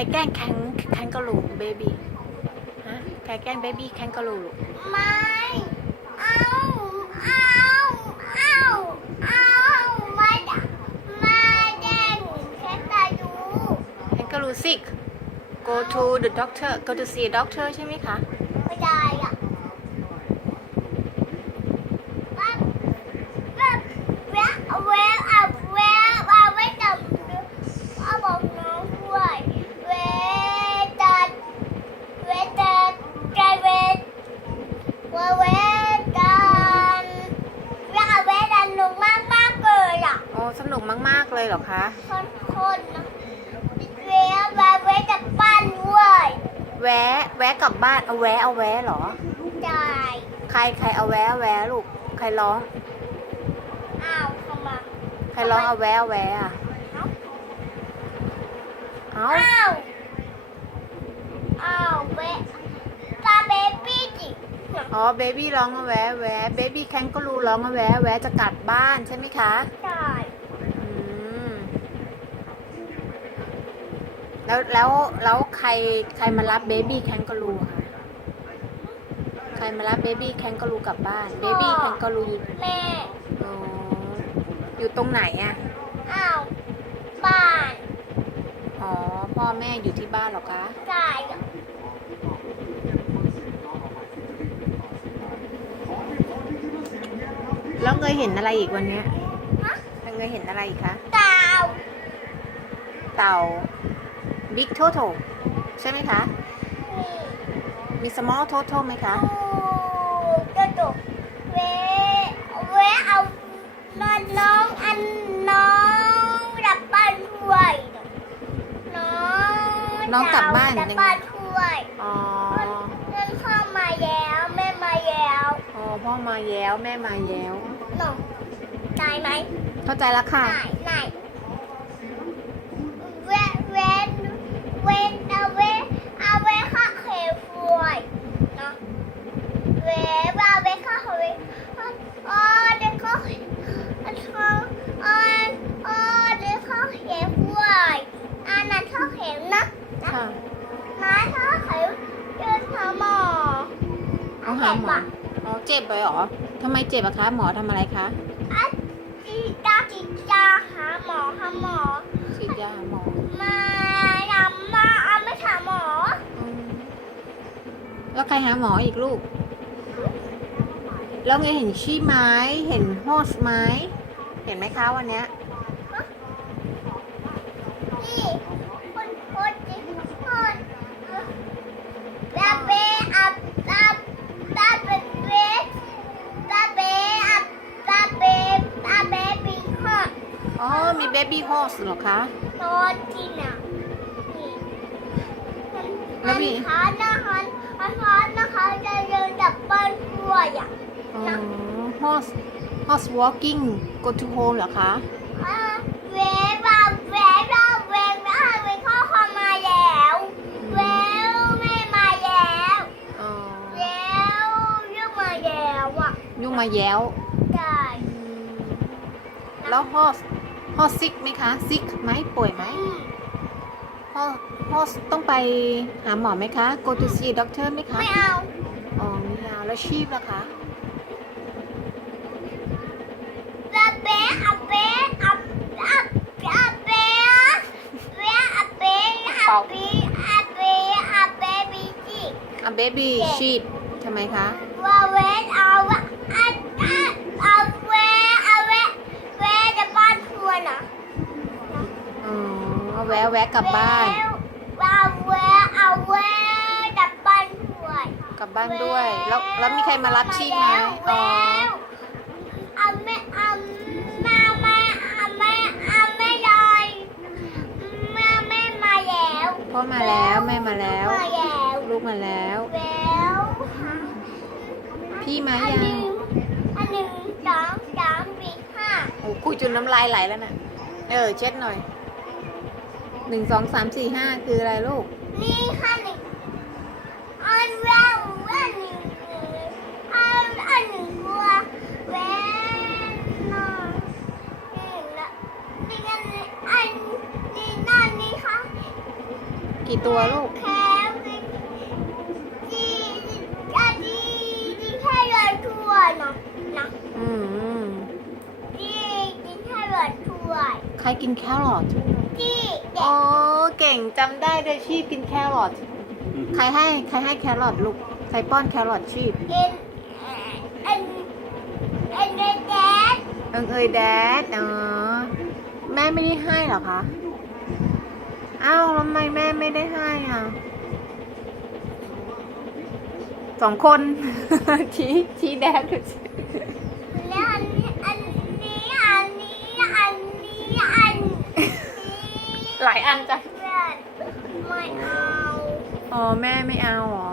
รแกล้งแคนแคนการูเบบี้ฮะใครแกล้งเบบี้แคนการูลูกไม่เอาเอาเอาเอาไม่ได้ไม่ได้แค่ตาดูแคนการู sick go to the doctor go to see a doctor ใช่ไหมคะ ไม่ได้อะแบบแบบแวะแวะเอาแวะเอาไว้จับเอาบอกน้องด้วยแวะจัดแวะจัดใจแวะว่าแวะกันแวะเอาแวะดันลงมากมากๆเลยอะ โอ้สนุกมากๆ เลยเหรอคะคนคนนะแวะมาแวะจากบ้านด้วยแวะแวะกลับบ้านเอาแวะเอาแวะเหรอได้ใครใครเอาแวะเอาแวะลูกใครร้อง อ้าวเข้ามาใครร้องเอาแวะเอาแวะอะเอ้าเอ้าอ้าวอ้าวเบตาเบบี้จิอ๋อเบบี้ร้องเอาแวะแวะเบบี้แคนก็รู้ร้องเอาแวะแวะจะกลับบ้านใช่ไหมคะ ใช่ อืม แล้วแล้วแล้วใครใครมารับเบบี้แคนก็รู้คะใครมารับเบบี้แคนก็รู้กลับบ้านเบบี้แคนก็รู้อยู่แม่ อ๋ออยู่ตรงไหนอะอ้าว บ้านอ๋อพ่อแม่อยู่ที่บ้านเหรอคะใช่แล้วเงยเห็นอะไรอีกวันเนี้ยฮะแล้วเงยเห็นอะไรอีกคะดาวเต่า Big t o t o ใช่ไหมคะนี่มี Small t o t o ไหมคะโอ้กระดกแวะแวะเอานอนน้องอันน้องดับบ้านถ้วยน้องน้องกลับบ้านดับยังไงบ้านถ้วยอ๋อนั่นพ่อมาแล้วแม่มาแล้วอ๋อพ่อมาแย้วแม่มาแย้วน้องได้ไหมเข้าใจแล้วค่ะได้ได้แวะแวะแวะเอาแวะเอาแวะข้าเขวถ้วยเนาะแวะเอาแวะข้าเขวอ๋อเด็กเขาอันเขาอ๋ออ๋อเด็กเขาเขวถ้วยอันนั้นเขาเขวนะ ค่ะ น้าเขาเขวเดินหาหมอ เอาหาหมออ๋อเจ็บไปเหรอทำไมเจ็บอะคะ หมอทำอะไรคะอะจีตาจีตาหาหมอหาหมอฉีดยาหาหมอมาดำมาเอาไม่ถามหมออืมแล้วใครหาหมออีกลูก แล้วไงเห็นชี้ไม้ เห็นฮอสไหมเห็นไหมคะวันเนี้ย นี่คนคนจีคนตาเบอับตาตาเบเบตาเบอับตาเบตาเบบีคอน อ๋อ มีเบบี้ฮอสเหรอคะโตจีน่ะนี่แล้วมีอันขานะคะอันขานะคะจะเดินดับเบิ้ลด้วยอะอ๋อ horse horse walking go to home เหรอคะอ่าเวบาเวบาเวบาเวข้อความมาแล้วเวลแม่มาแล้วอ๋อแล้วเรื่องมาแล้วอะยุ่งมาแย้วได้แล้ว horse horse sick ไหมคะ sick ไหมป่วยไหมอืม horse horse ต้องไปหาหมอไหมคะ go to see a doctor ไหมคะ ไม่เอาอ๋อไม่เอาแล้วชีพล่ะคะลาเบะอาเบะอาอาอาเบะเวอาเบะอาเบะอาเบะอาเบะบีจีอะ baby sheep ทำไมคะว่าเวทเอาอะอะอะเอาเวเอาเวเวจะบ้านทัวร์นะ อ๋อเอาแวะแวะ กลับบ้านว่าเวเอาเวจะบ้านทัวร์กลับบ้านด้วย แล้วแล้วมีใครมารับชีพไหมอ๋อเอาแม่เอาแม่แม่เอาแม่เอาแม่ยายแม่แม่มาแล้วพ่อมาแล้วแม่มาแล้ว มาแล้วลูกมาแล้วแล้วพี่มาอันยัหงนึ่งอันหนึ่งสองสามสี่ห้าโอ้คุยจนน้ำลายไหลแล้วน่ะเออเช็ดหน่อย หนึ่งสองสามสี่ห้าคืออะไรลูก นี่ค่ะหนึ่งอันแรกอันหนึ่งอันอันหนึ่งตัวแหวนนอนหนึ่ละนี่กันอันนี่นี่นี่ค่ะกี่ตัวลูก แค่ที่อันนี้ที่แค่เรือถ้วยนะนะอืมอืมที่ที่แค่เรือถ้วยใครกินแครอท ที่เด็อ๋กอเก่งจำได้ด้วยชีพกินแครอทใครให้ใครให้แครอทลูกใครป้อนแครอทชีพเอ็นเอ็นเอ็นเอ็นแดดเอิงเอยแดดอ๋อแม่ไม่ได้ให้เหรอคะอ้าวแล้วทำไมแม่ไม่ได้ให้อะสองคน ชี้ชี้แดดดูสิ แล้วอันนี้อันนี้อันนี้อันนี้อันนี้ หลาย อันจ้ะไม่เอา อ๋อ แม่ไม่เอาเหรอ